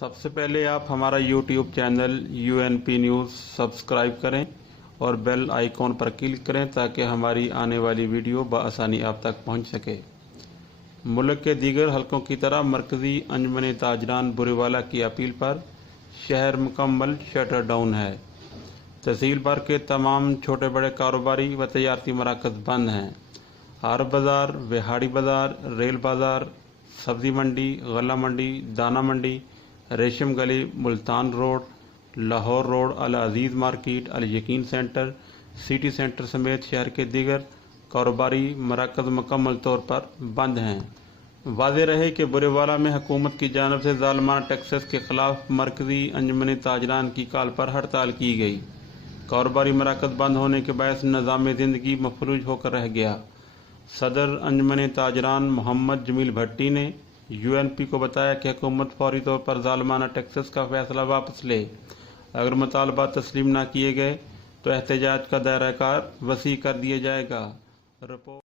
سب سے پہلے آپ ہمارا YouTube channel UNP news subscribe کریں اور بیل آئیکن پر کلک کریں تاکہ ہماری آنے والی ویڈیو بآسانی آپ تک پہنچ سکے۔ ملک کے دیگر حلقوں کی طرح مرکزی انجمن تاجران بوریوالہ کی اپیل پر شہر مکمل شٹر ڈاؤن ہے۔ تحصیل بھر کے تمام چھوٹے بڑے کاروباری و تجارتی مراکز بند ہیں۔ ہر بازار، وہاڑی بازار، ریل بازار، سبزی منڈی، غلہ منڈی، دانہ منڈی، ریشم گلی، ملتان روڈ، لاہور روڈ، العزیز مارکیٹ، الیقین سینٹر، سٹی سینٹر سمیت شہر کے دیگر کاروباری مراکز مکمل طور پر بند ہیں۔ واضح رہے کہ بوریوالہ میں حکومت کی جانب سے ظالمانہ ٹیکسز کے خلاف مرکزی انجمن تاجران کی کال پر ہڑتال کی گئی۔ کاروباری مراکز بند ہونے کے باعث نظام زندگی مفلوج ہو کر رہ گیا۔ صدر انجمن تاجران محمد جمیل بھٹی نے UNP کو بتایا کہ حکومت فوری طور پر ظالمانہ ٹیکسز کا فیصلہ واپس لے۔ اگر مطالبات تسلیم نہ کیے گئے تو احتجاج کا دائرہ کار وسیع کر دیا جائے گا۔ رپورٹ